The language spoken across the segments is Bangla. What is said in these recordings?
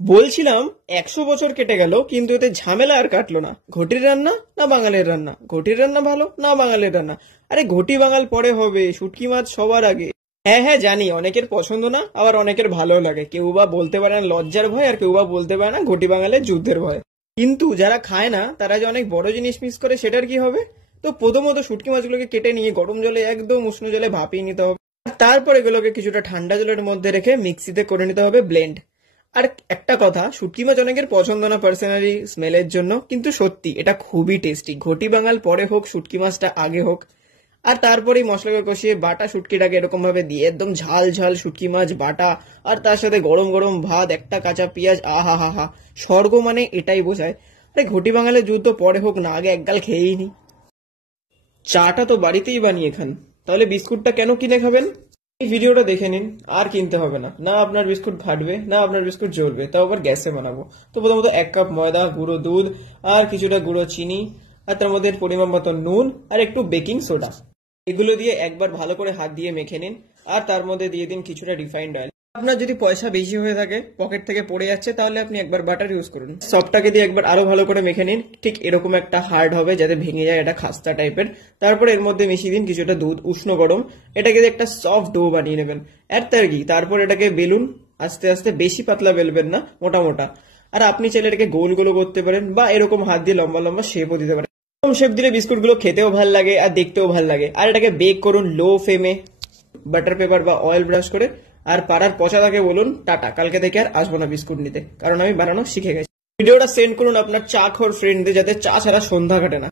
বলছিলাম 100 বছর কেটে গেল কিন্তু এতে ঝামেলা আর কাটলো না। ঘটির রান্না না বাঙালির রান্না, ঘটির রান্না ভালো না বাঙালির রান্না। আরে ঘটি বাঙাল পরে হবে, শুটকি মাছ সবার আগে। হ্যাঁ হ্যাঁ জানি অনেকের পছন্দ না, আবার অনেকের ভালো লাগে। কেউ বা বলতে পারে না লজ্জার ভয়, আর কেউ বা বলতে পারে না ঘটি বাঙালের যুদ্ধের ভয়। কিন্তু যারা খায় না তারা যে অনেক বড় জিনিস মিস করে সেটার কি হবে? তো প্রথমত শুটকি মাছগুলোকে কেটে নিয়ে গরম জলে একদম উষ্ণ জলে ভাপিয়ে নিতে হবে। আর তারপর এগুলোকে কিছুটা ঠান্ডা জলের মধ্যে রেখে মিক্সিতে করে নিতে হবে ব্লেন্ড। আর একটা কথা, শুটকি মাছ অনেকের পছন্দ না পার্সোনালি স্মেলের জন্য, কিন্তু সত্যি এটা খুবই টেস্টি। ঘটি বাঙাল পরে হোক, শুটকি মাছটা আগে হোক। আর তারপরে মশলাকে কষিয়ে বাটা শুটকিটাকে এরকম ভাবে দিয়ে একদম ঝাল ঝাল শুটকি মাছ বাটা, আর তার সাথে গরম গরম ভাত, একটা কাঁচা পেঁয়াজ, আহা হা হা। স্বর্গ মানে এটাই বোঝায়। আরে ঘটি বাঙালের যুদ্ধ পরে হোক না, আগে একগাল খেয়েই নি। চাটা তো বাড়িতেই বানিয়ে খান, তাহলে বিস্কুটটা কেন কিনে খাবেন? এই ভিডিওটা দেখে নিন, আর কিনতে হবে না। না আপনার বিস্কুট ফাটবে, না আপনার বিস্কুট জ্বলবে, তাও আবার গ্যাসে বানাবো। তো প্রথমত 1 কাপ ময়দা, গুঁড়ো দুধ, আর কিছুটা গুঁড়ো চিনি, আর তার মধ্যে পরিমাণ মতো নুন আর একটু বেকিং সোডা। এগুলো দিয়ে একবার ভালো করে হাত দিয়ে মেখে নিন। আর তার মধ্যে দিয়ে দিন কিছুটা রিফাইন্ড অয়েল। আপনার যদি পয়সা বেশি হয়ে থাকে, পকেট থেকে পড়ে যাচ্ছে, তাহলে আপনি একবার বাটার ইউজ করুন। সবটাকে দিয়ে একবার আরো ভালো করে মেখে নিন। ঠিক এরকম একটা হার্ড হবে যাতে ভেঙে যায়, এটা খাস্তা টাইপের। তারপরে এর মধ্যে মিশিয়ে দিন কিছুটা দুধ, উষ্ণ গরম। এটাকে দিয়ে একটা সফট ডো বানিয়ে নেবেন। আর তার কি, তারপর এটাকে বেলুন আস্তে আস্তে, বেশি পাতলা বেলবেন না, মোটা মোটা। আর আপনি চাইলে এটাকে গোল গোল করতে পারেন, বা এরকম হাত দিয়ে লম্বা লম্বা শেপও দিতে পারেন। এরকম শেপ দিলে বিস্কুটগুলো খেতেও ভাল লাগে আর দেখতেও ভাল লাগে। আর এটাকে বেক করুন লো ফ্লেমে, বাটার পেপার বা অয়েল ব্রাশ করে। আর পাড়ার পচাদাকে বলুন টাটা, কালকে থেকে আর আসবো না বিস্কুট নিতে, কারণ আমি বানানো শিখে গেছি। ভিডিওটা সেন্ড করুন আপনার চা খোর ফ্রেন্ডদের, যাতে চা ছাড়া সন্ধ্যা কাটে না।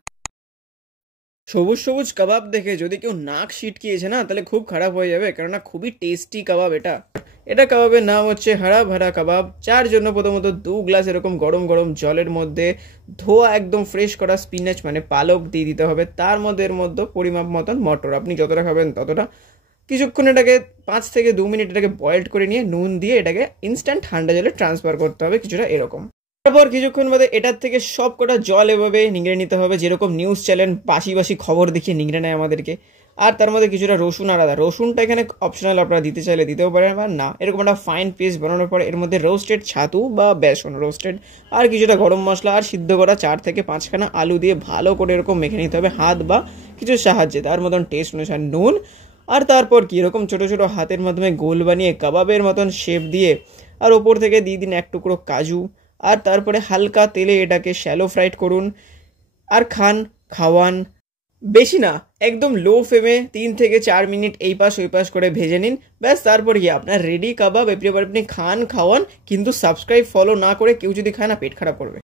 সবুজ সবুজ কাবাব দেখে যদি কেউ নাক ছিটকিয়েছে না, তাহলে খুব খারাপ হয়ে যাবে, কেননা খুবই টেস্টি কাবাব এটা। এটা কাবাবের নাম হচ্ছে হারা ভারা কাবাব। যার জন্য প্রথমত 2 গ্লাস এরকম গরম গরম জলের মধ্যে ধোয়া একদম ফ্রেশ করা স্পিনাচ মানে পালক দিয়ে দিতে হবে। তার মধ্যে এর মধ্যে পরিমাপ মতন মটর, আপনি যতটা খাবেন ততটা। কিছুক্ষণ এটাকে 5 থেকে 2 মিনিট এটাকে বয়েলড করে নিয়ে নুন দিয়ে এটাকে ইনস্ট্যান্ট ঠান্ডা জলে ট্রান্সফার করতে হবে, কিছুটা এরকম। তারপর কিছুক্ষণ বাদে এটার থেকে সব কটা জল এভাবে নিংড়ে নিতে হবে, যেরকম নিউজ চ্যানেল বাসি বাসি খবর দেখিয়ে নিংড়ে নেয় আমাদেরকে। আর তার মধ্যে কিছুটা রসুন আর আদা, রসুনটা এখানে অপশনাল, আপনারা দিতে চাইলে দিতেও পারেন বা না। এরকম একটা ফাইন পেস্ট বানানোর পরে এর মধ্যে রোস্টেড ছাতু বা বেসন রোস্টেড, আর কিছুটা গরম মশলা, আর সিদ্ধ করা 4 থেকে 5খানা আলু দিয়ে ভালো করে এরকম মেখে নিতে হবে হাত বা কিছু সাহায্যে। তার মতন টেস্ট অনুসারে নুন। আর তারপর কি এরকম ছোট ছোট হাতের মাধ্যমে গোল বানিয়ে কাবাবের মতন শেপ দিয়ে, আর ওপর থেকে দিয়ে দিন 1 টুকরো কাজু। আর তারপরে হালকা তেলে এটাকে শ্যালো ফ্রাইড করুন আর খাওয়ান। বেশি না, একদম লো ফ্লেমে 3 থেকে 4 মিনিট এই পাশ ওই পাশ করে ভেজে নিন। ব্যাস, তারপর কি আপনার রেডি কাবাব। এবার আপনি খাওয়ান, কিন্তু সাবস্ক্রাইব ফলো না করে কেউ যদি খায় না, পেট খারাপ করবে।